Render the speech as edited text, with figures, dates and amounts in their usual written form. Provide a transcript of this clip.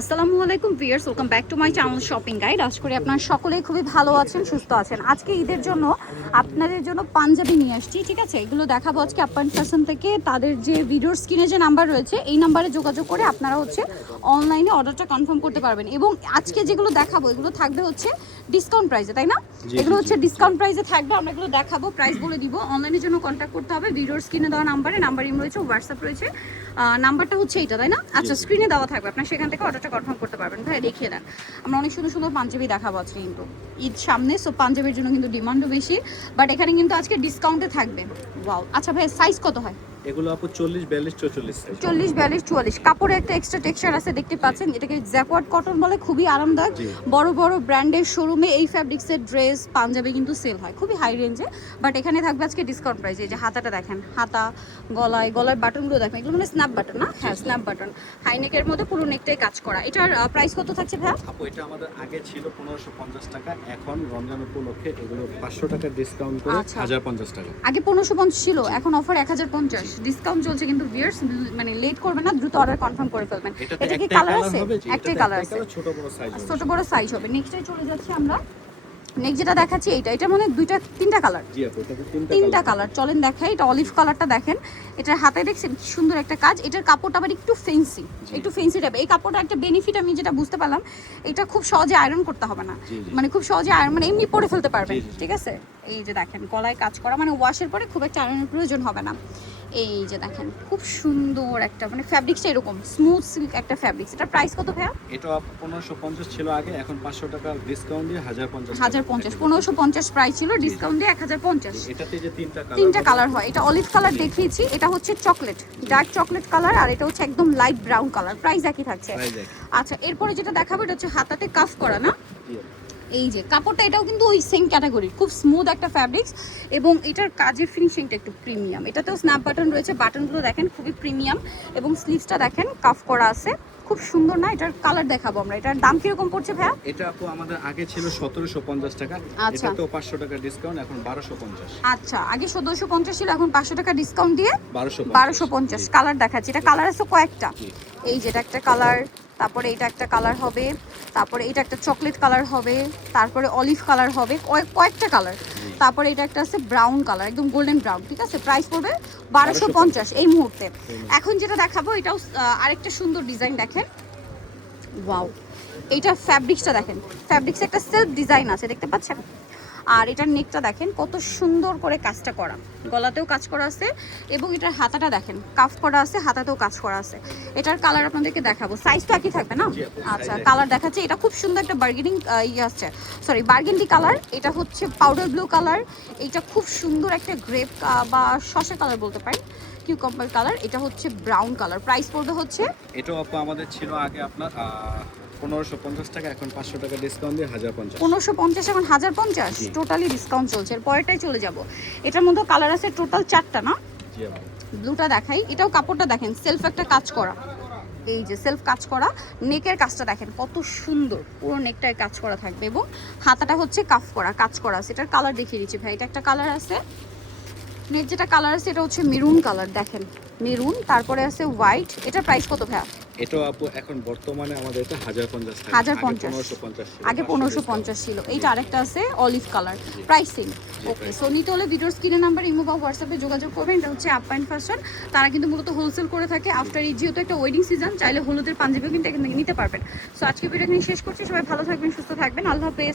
আসসালামু আলাইকুম viewers, welcome back to my channel shopping guide. আশা করি আপনারা সকলেই খুবই ভালো আছেন, সুস্থ আছেন। আজকে ঈদের জন্য আপনাদের জন্য পাঞ্জাবি নিয়ে আসছি, ঠিক আছে? এগুলো দেখাবো আজকে আপ্যায়ন ফ্যাশন থেকে। তাদের যে ভিডিওর স্ক্রিনে যে নাম্বার রয়েছে এই নাম্বারে যোগাযোগ করে আপনারা অনলাইনে অর্ডারটা কনফার্ম করতে পারবেন। এবং আজকে যেগুলো দেখাবো এগুলো থাকবে ডিসকাউন্ট প্রাইসে, তাই না? এগুলো ডিসকাউন্ট প্রাইসে থাকবে। আমরা এগুলো দেখাবো, প্রাইস বলে দিব। অনলাইনের জন্য কন্ট্যাক্ট করতে হবে ভিডিওর স্ক্রিনে দেওয়া নাম্বার ইম রয়েছে, হোয়াটসঅ্যাপ রয়েছে। নাম্বারটা এইটা, তাই না? আচ্ছা, স্ক্রিনে দেওয়া থাকবে, আপনার সেখান থেকে অর্ডারটা কনফার্ম করতে পারবেন। ভাই দেখিয়ে দেন, আমরা অনেক সুন্দর সুন্দর পাঞ্জাবি দেখাবো আজকে। কিন্তু ঈদ সামনে, সো পাঞ্জাবির জন্য কিন্তু ডিমান্ডও বেশি, বাট এখানে কিন্তু আজকে ডিসকাউন্টে থাকবে। ওয়াও। আচ্ছা ভাই, সাইজ কত হয় এগুলো আপু? 40, 42, 44 সাইজ। 40, 42, 44। কাপড়ে একটা এক্সট্রা টেক্সচার আছে, দেখতে পাচ্ছেন। এটাকে জ্যাকওয়ার্ড কটন বলে, খুবই আরামদায়ক। বড় বড় ব্র্যান্ডের শোরুমে এই ফ্যাব্রিক্সের ড্রেস পাঞ্জাবি কিন্তু সেল হয় খুবই হাই রেঞ্জে, বাট এখানে থাকবে আজকে ডিসকাউন্ট প্রাইস। এই যে হাতাটা দেখেন, হাতা, গলায় বাটনগুলো দেখেন, এগুলো স্ন্যাপ বাটন না? হ্যাঁ, স্ন্যাপ বাটন। হাইনেকের মধ্যে পুরো নেকটাই কাজ করা। এটার প্রাইস কত থাকছে ভাই? আপু এটা আমাদের আগে ছিল 1550 টাকা, এখন রমজান উপলক্ষে এগুলো 500 টাকা ডিসকাউন্ট করে 1050 টাকা। আগে 1550 ছিল, এখন অফার 1050। ডিসকাউন্ট চলছে কিন্তু ভিউয়ার্স, মানে লেট করবেন না, দ্রুত অর্ডার কনফার্ম করে ফেলবেন। এটা কি কালার আছে? একটাই কালার আছে, ছোট বড় সাইজ হবে। নেক্সটে চলে যাচ্ছি আমরা। নেক্সট যেটা দেখাচ্ছি এটার মানে তিনটা কালার। জি আপু, এটা তিনটা কালার। চলেন দেখাই। এটা অলিভ কালারটা দেখেন, এটার হাতে দেখছেন কি সুন্দর একটা কাজ। এটার কাপড়টা আবার একটু ফেন্সি টাইপ। এই কাপড়টা একটা বেনিফিট আমি যেটা বুঝতে পারলাম, এটা খুব সহজে আয়রন করতে হবে না, মানে খুব সহজে আয়রন, মানে এমনি পরে ফেলতে পারবেন, ঠিক আছে? এই যে দেখেন, গলায় কাজ করা, মানে ওয়াশের পরে খুব একটা আয়রনের প্রয়োজন হবে না। এই যে দেখেন, খুব সুন্দর একটা, মানে ফ্যাব্রিক্সটা এরকম স্মুথ সিল্ক একটা ফ্যাব্রিক্স। এটা প্রাইস কত ভাইয়া? এটা 1550 ছিল আগে, এখন 500 টাকা ডিসকাউন্ট দিয়ে 1050। 1550 প্রাইস ছিল, ডিসকাউন্ট দিয়ে 1050। এটাতে যে তিনটা কালার হয়। এটা অলিভ কালার দেখিয়েছি, এটা চকলেট, ডার্ক চকলেট কালার, আর এটা একদম লাইট ব্রাউন কালার। প্রাইস একই থাকছে। আচ্ছা, এরপরে যেটা দেখাবো এটা হাতাতে কাফ করা না? এই যে কাপড়টা, এটাও কিন্তু ওই সেম ক্যাটাগরি, খুব স্মুথ একটা ফ্যাব্রিক্স, এবং এটার কাজের ফিনিশিংটা একটু প্রিমিয়াম। এটাতেও স্ন্যাপ বাটন রয়েছে, বাটনগুলো দেখেন খুবই প্রিমিয়াম, এবং স্লিভসটা দেখেন কাফ করা আছে, খুব সুন্দর না? এটার কালার দেখাবো আমরা। এটার দাম কিরকম পড়ছে ভাইয়া? এটা আপু আমাদের আগে ছিল 1750 টাকা, আচ্ছা, এটা তো 500 টাকা ডিসকাউন্ট, এখন 1250। আচ্ছা, আগে 1750 ছিল, এখন 500 টাকা ডিসকাউন্ট দিয়ে 1250। কালার দেখাচ্ছি। এটা কালার আছে কয়েকটা। এই যেটা একটা কালার, তারপরে এটা একটা কালার হবে, তারপরে এটা একটা চকলেট কালার হবে, তারপরে অলিভ কালার হবে, কয়েকটা কালার। তারপরে এটা একটা আছে ব্রাউন কালার, একদম গোল্ডেন ব্রাউন, ঠিক আছে? প্রাইস পড়বে 1250 এই মুহূর্তে। এখন যেটা দেখাবো এটাও আরেকটা সুন্দর ডিজাইন দেখেন। ওয়াও, এইটা ফ্যাব্রিক্সটা দেখেন, ফ্যাব্রিক্স একটা সেলফ ডিজাইন আছে, দেখতে পাচ্ছেন? আর এটার নেকটা দেখেন কত সুন্দর করে কাজটা করা, গলাতেও কাজ করা আছে, এবং এটার হাতাটা দেখেন কাফ করা আছে, হাতাতেও কাজ করা আছে। এটার কালার আপনাদেরকে দেখাবো, সাইজ তো একই থাকবে না? আচ্ছা, কালার দেখাচ্ছে। এটা খুব সুন্দর একটা বার্গেন্ডি কালার। এটা পাউডার ব্লু কালার। এটা খুব সুন্দর একটা গ্রেপ বা শসা কালার বলতে পারেন, কিউকাম্বার কালার। এটা ব্রাউন কালার। প্রাইস পড়বে এটাও আপু আমাদের ছিল আগে আপনার 1550 টাকা, এখন 500 টাকা ডিসকাউন্ট দিয়ে 1050। 1550 এখন 1050, টোটালি ডিসকাউন্ট চলছে। এর পরেরটাই চলে যাব। এটার মধ্যে কালার আছে টোটাল 4টা না? জি আপু। ব্লুটা দেখাই। এটাও কাপড়টা দেখেন, সেলফ একটা কাজ করা। এই যে সেলফ কাজ করা, নেকের কাজটা দেখেন কত সুন্দর, পুরো নেকটায় কাজ করা থাকবে, এবং হাতাটা কাফ করা, কাজ করা আছে। এটার কালার দেখিয়ে দিচ্ছি ভাই। এটা একটা কালার আছে, নেট যেটা কালার আছে এটা মেরুন কালার, দেখেন মেরুন। তারপরে আছে হোয়াইট। এটার প্রাইস কত ভাইয়া? এটা আপু এখন বর্তমানে আমাদের এটা 1050 টাকা, 1050 আগে 1550 ছিল। এইটা আরেকটা আছে অলিভ কালার, প্রাইসিং ওকে। সো নিতে হলে ভিডিওর স্ক্রিনে নাম্বার, ইমো বা হোয়াটসঅ্যাপে যোগাযোগ করবেন। এটা আপ্যায়ন ফ্যাশন, তারা কিন্তু মূলত হোলসেল করে থাকে। আফটার ঈদ যেহেতু একটা ওয়েডিং সিজন, চাইলে হলুদের পাঞ্জাবিও কিন্তু এখান থেকে নিতে পারবেন। সো আজকে ভিডিও এখানে শেষ করছি। সবাই ভালো থাকবেন, সুস্থ থাকবেন, আল্লাহ হাফেজ।